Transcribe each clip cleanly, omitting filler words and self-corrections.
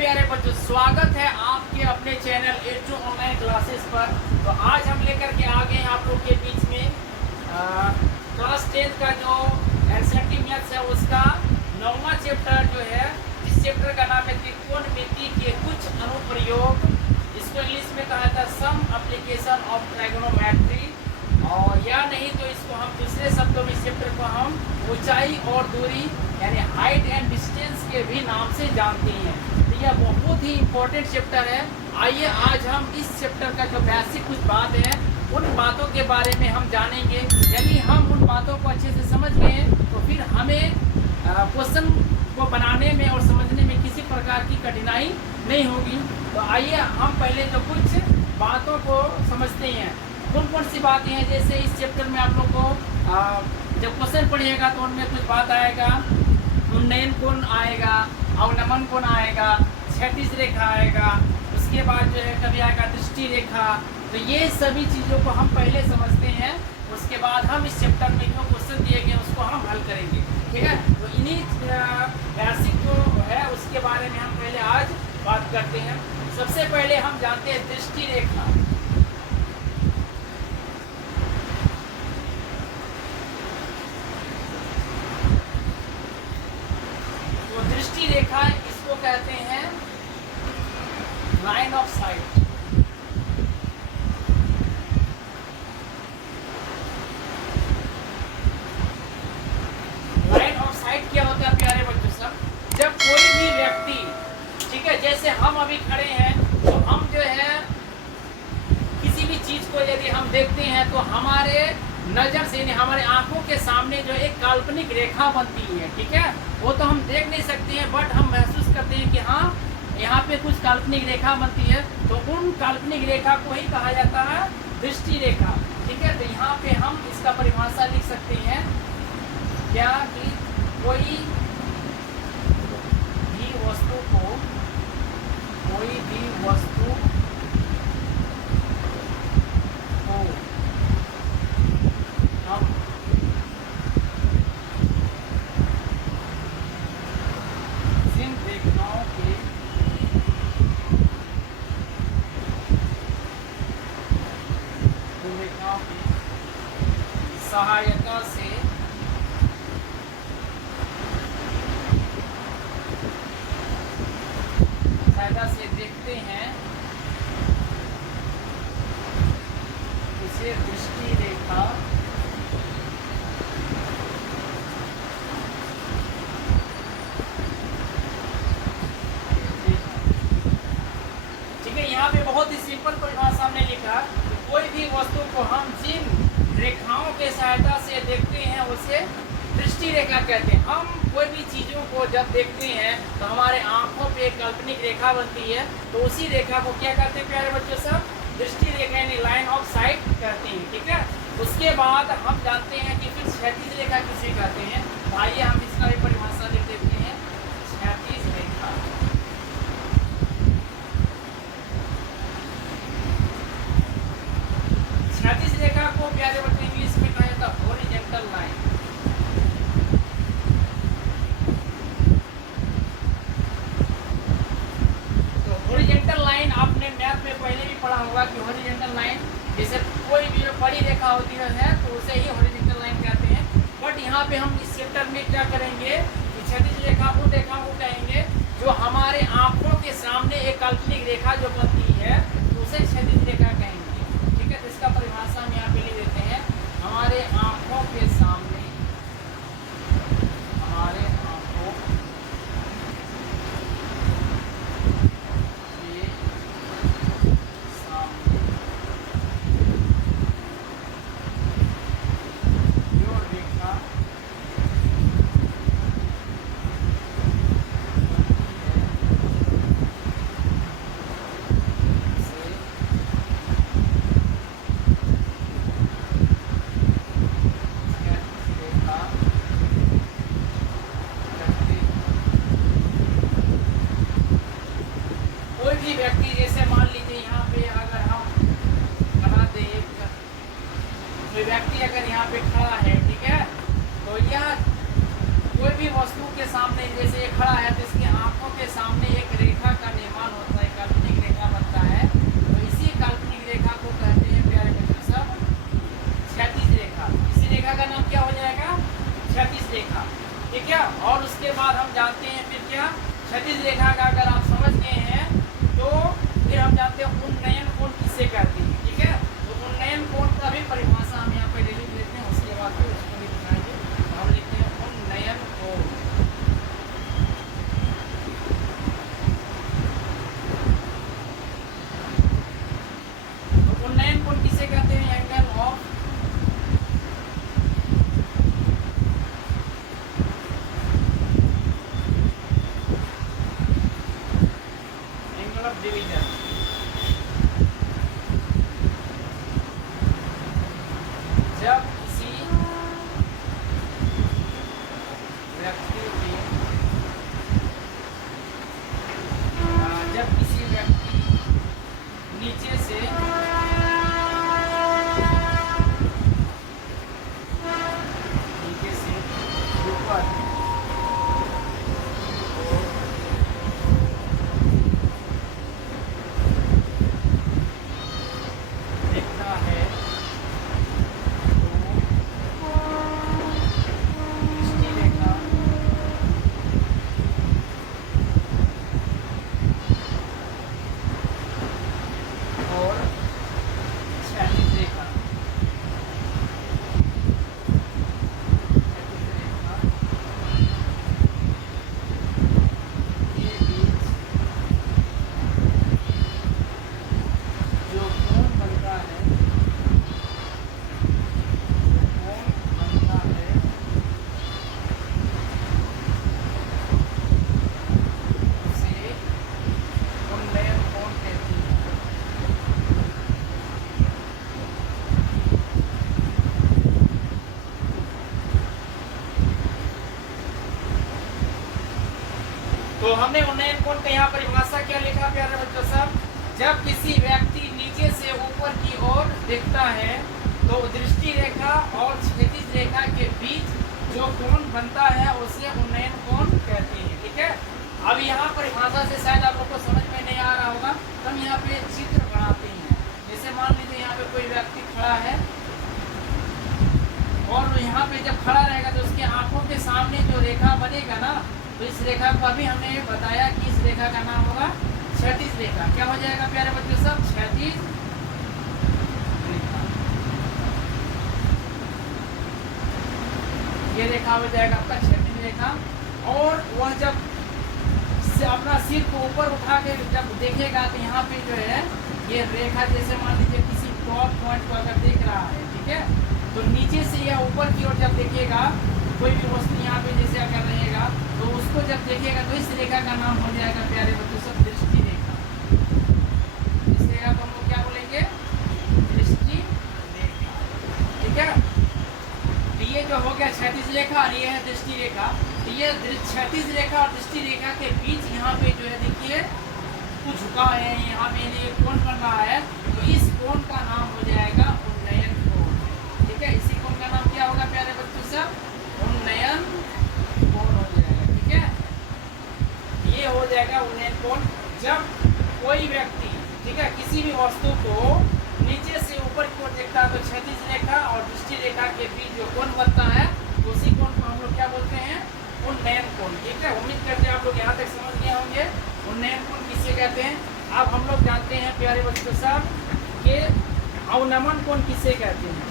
प्यारे बच्चों, स्वागत है आपके अपने चैनल A2 ऑनलाइन क्लासेस पर। तो आज हम लेकर के आ गए हैं आप लोग के बीच में क्लास 10 का जो एनसीईआरटी मैथ्स है उसका 9वां चैप्टर जो है। इस चैप्टर का नाम है त्रिकोणमिति के कुछ अनुप्रयोग। इसको इंग्लिश में कहा था सम एप्लीकेशन ऑफ ट्राइगोनोमेट्री, और या नहीं तो इसको हम दूसरे शब्दों में इस चैप्टर को हम ऊंचाई और दूरी यानी हाइट एंड डिस्टेंस के भी नाम से जानते हैं। तो यह बहुत ही इम्पोर्टेंट चैप्टर है। आइए आज हम इस चैप्टर का जो बेसिक कुछ बात है उन बातों के बारे में हम जानेंगे। यदि हम उन बातों को अच्छे से समझ गए तो फिर हमें क्वेश्चन को बनाने में और समझने में किसी प्रकार की कठिनाई नहीं होगी। तो आइए हम पहले जो कुछ बातों को समझते हैं। कौन कौन सी बातें हैं, जैसे इस चैप्टर में आप लोग को जब क्वेश्चन पढ़िएगा तो उनमें कुछ बात आएगा, उन्नयन कोण आएगा, अवनमन कोण आएगा, क्षैतिज रेखा आएगा, उसके बाद जो है कभी आएगा दृष्टि रेखा। तो ये सभी चीज़ों को हम पहले समझते हैं, उसके बाद हम इस चैप्टर में जो क्वेश्चन दिए गए उसको हम हल करेंगे। ठीक है, तो इन्हीं बेसिक जो है उसके बारे में हम पहले आज बात करते हैं। सबसे पहले हम जानते हैं दृष्टि रेखा। दृष्टि रेखा इसको कहते हैं line of site. Line of site क्या होता है प्यारे बच्चों सब? जब कोई भी व्यक्ति, ठीक है, जैसे हम अभी खड़े हैं तो हम जो है किसी भी चीज को यदि हम देखते हैं तो हमारे नजर से नहीं, हमारे आंखों के सामने जो एक काल्पनिक रेखा बनती है। ठीक है, वो तो हम देख नहीं सकते हैं, बट हम महसूस करते हैं कि हाँ यहाँ पे कुछ काल्पनिक रेखा बनती है। तो उन काल्पनिक रेखा को ही कहा जाता है दृष्टि रेखा। ठीक है, तो यहाँ पे हम इसका परिभाषा लिख सकते हैं क्या कि कोई भी वस्तु को, कोई भी वस्तु को हम जिन रेखाओं के सहायता से देखते हैं उसे दृष्टि रेखा यहाँ पे बहुत ही सिंपल परिभाषा हमने लिखा, कोई भी वस्तु को हम जिन रेखाओं के सहायता से देखते हैं उसे दृष्टि रेखा कहते हैं। हम कोई भी चीज़ों को जब देखते हैं तो हमारे आंखों पे एक काल्पनिक रेखा बनती है, तो उसी रेखा को क्या कहते हैं प्यारे बच्चों सब? दृष्टि रेखा यानी लाइन ऑफ साइट कहते हैं। ठीक है, उसके बाद हम जानते हैं कि फिर क्षैतिज रेखा किसे कहते हैं। तो आइए हम इसका भी परिभाषा लिख देते हैं, क्षैतिज रेखा। क्षैतिज रेखा को प्यारे बच्चों इंग्लिश में कहा जाता है हॉरिजॉन्टल लाइन। तो हॉरिजॉन्टल लाइन आपने मैथ में पहले भी पढ़ा होगा कि हॉरिजॉन्टल लाइन जैसे कोई भी जो बड़ी रेखा होती है तो उसे ही हॉरिजॉन्टल लाइन कहते हैं। बट यहाँ पे हम इस चैप्टर में क्या करेंगे कि क्षैतिज रेखा उन रेखाओं को कहेंगे जो हमारे आंखों के सामने एक काल्पनिक रेखा जो बनती है तो उसे क्षैतिज रेखा कहेंगे। ठीक है, तो इसका परिभाषा हम यहाँ पे लिख देते हैं, हमारे आंखों के सामने, हमारे आंखों के सामने जो रेखा व्यक्ति, जैसे मान लीजिए यहाँ पे अगर हम बना दे कोई व्यक्ति अगर यहाँ पे खड़ा है, ठीक है, तो यह कोई भी वस्तु के सामने जैसे ये खड़ा है तो इसकी आंखों के सामने एक रेखा का जानते हैं फिर क्या, क्षैतिज रेखा का अगर आप समझ गए हैं तो फिर हम जानते हैं उन्नयन कोण किसे कहते हैं। ठीक है, तो उन्नयन कोण का भी परिभाषा हम यहाँ पे ले लेते हैं, उसके बाद फिर उसको भी दिखाएंगे। हम लिखते हैं उन्नयन कोण। तो उन्नयन कोण किसे कहते हैं, एंगल ऑफ डिवीजन। जब किसी व्यक्ति की नीचे से ऊपर देखता है तो दृष्टि रेखा और क्षैतिज रेखा के बीच जो कोण बनता है, उसे उन्नयन कोण कहते हैं। तो हमने उन्नयन कोण का यहाँ परिभाषा क्या लिखा प्यारे बच्चों सब, जब किसी व्यक्ति नीचे से ऊपर की ओर देखता है तो दृष्टि रेखा और क्षैतिज रेखा के बीच जो कोण बनता है उसे उन्नयन कोण कहते हैं। ठीक है, अब यहाँ परिभाषा से शायद आप लोग को समझ में नहीं आ रहा होगा, तो हम यहाँ पे चित्र बनाते हैं। जैसे मान लीजिए यहाँ पे कोई व्यक्ति खड़ा है और यहाँ पे जब खड़ा रहेगा तो उसके आंखों के सामने जो रेखा बनेगा ना, तो इस रेखा को अभी हमने बताया कि इस रेखा का नाम होगा क्षैतिज रेखा। क्या हो जाएगा प्यारे बच्चों सब, क्षैतिज रेखा। ये रेखा हो जाएगा आपका क्षैतिज रेखा। और वह जब अपना सिर को ऊपर उठा के जब देखेगा तो यहाँ पे जो है ये रेखा, जैसे मान लीजिए किसी डॉट पॉइंट को अगर देख रहा है, ठीक है, तो नीचे से या ऊपर की ओर जब देखेगा कोई भी वस्तु यहाँ पे जैसे अगर रहेगा तो उसको जब देखेगा तो इस रेखा का नाम हो जाएगा प्यारे बच्चों सब दृष्टि रेखा। इस रेखा को हम लोग क्या बोलेंगे, दृष्टि रेखा। ठीक है, तो ये जो हो गया क्षैतिज रेखा और ये है दृष्टि रेखा। तो ये क्षैतिज रेखा और दृष्टि रेखा के बीच यहाँ पे जो है देखिए कुछ झुका है, यहाँ पे ये कोण बन रहा है, तो इस कोण का नाम हो जाएगा उन्नयन कोण। ठीक है, इसी कोण का नाम क्या होगा प्यारे बच्चों सब, उन्नयन कोण हो जाएगा। ठीक है, ये हो जाएगा उन्नयन कोण। जब कोई व्यक्ति, ठीक है, किसी भी वस्तु को नीचे से ऊपर की ओर देखता है तो क्षैतिज रेखा और दृष्टि रेखा के बीच जो कोण बनता है उसी कोण को हम लोग क्या बोलते हैं, उन्नयन कोण। ठीक है, उम्मीद करते हैं आप लोग यहाँ तक समझ गए होंगे उन्नयन कोण किसे कहते हैं। अब हम लोग जानते हैं प्यारे बच्चों साहब कि अवनमन कोण किसे कहते हैं।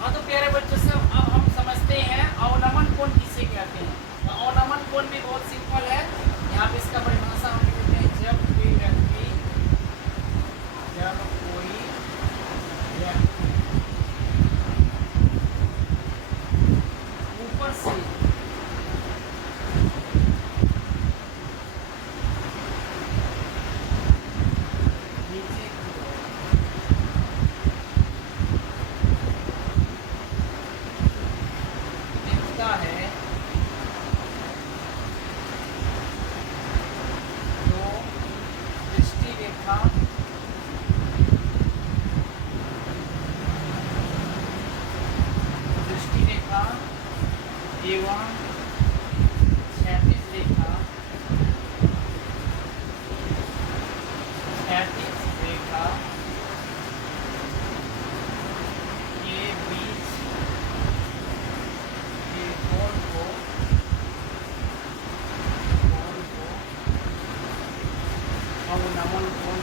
हाँ तो प्यारे बच्चों साहब अब हम समझते हैं अवनमन कोण किसे कहते हैं। तो अवनमन कोण भी बहुत सिंपल है, यहाँ पे इसका परिभाषा हम लिखते हैं, जब कोई व्यक्ति क्षैतिज रेखा के बीच के कोण को अवनमन कोण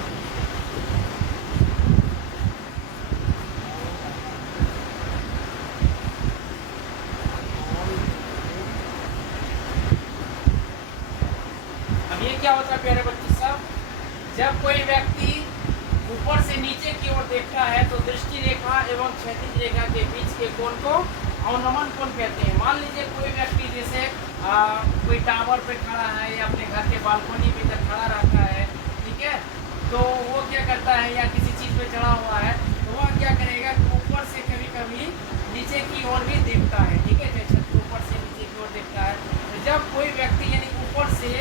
अब ये क्या होता है प्यारे बच्चे साहब, जब कोई व्यक्ति ऊपर से नीचे की ओर देखता है तो दृष्टि रेखा एवं क्षैतिज रेखा के बीच के कोण को अवनमन कोण कहते हैं। मान लीजिए कोई व्यक्ति जैसे कोई टावर पे खड़ा है या अपने घर के बालकोनी पे तक खड़ा रहता है, ठीक है, तो वो क्या करता है या किसी चीज़ पे चढ़ा हुआ है तो वह क्या करेगा कि ऊपर से कभी कभी नीचे की ओर भी देखता है, ठीक है, जैसे छत के ऊपर से नीचे की ओर देखता है। तो जब कोई व्यक्ति यानी ऊपर से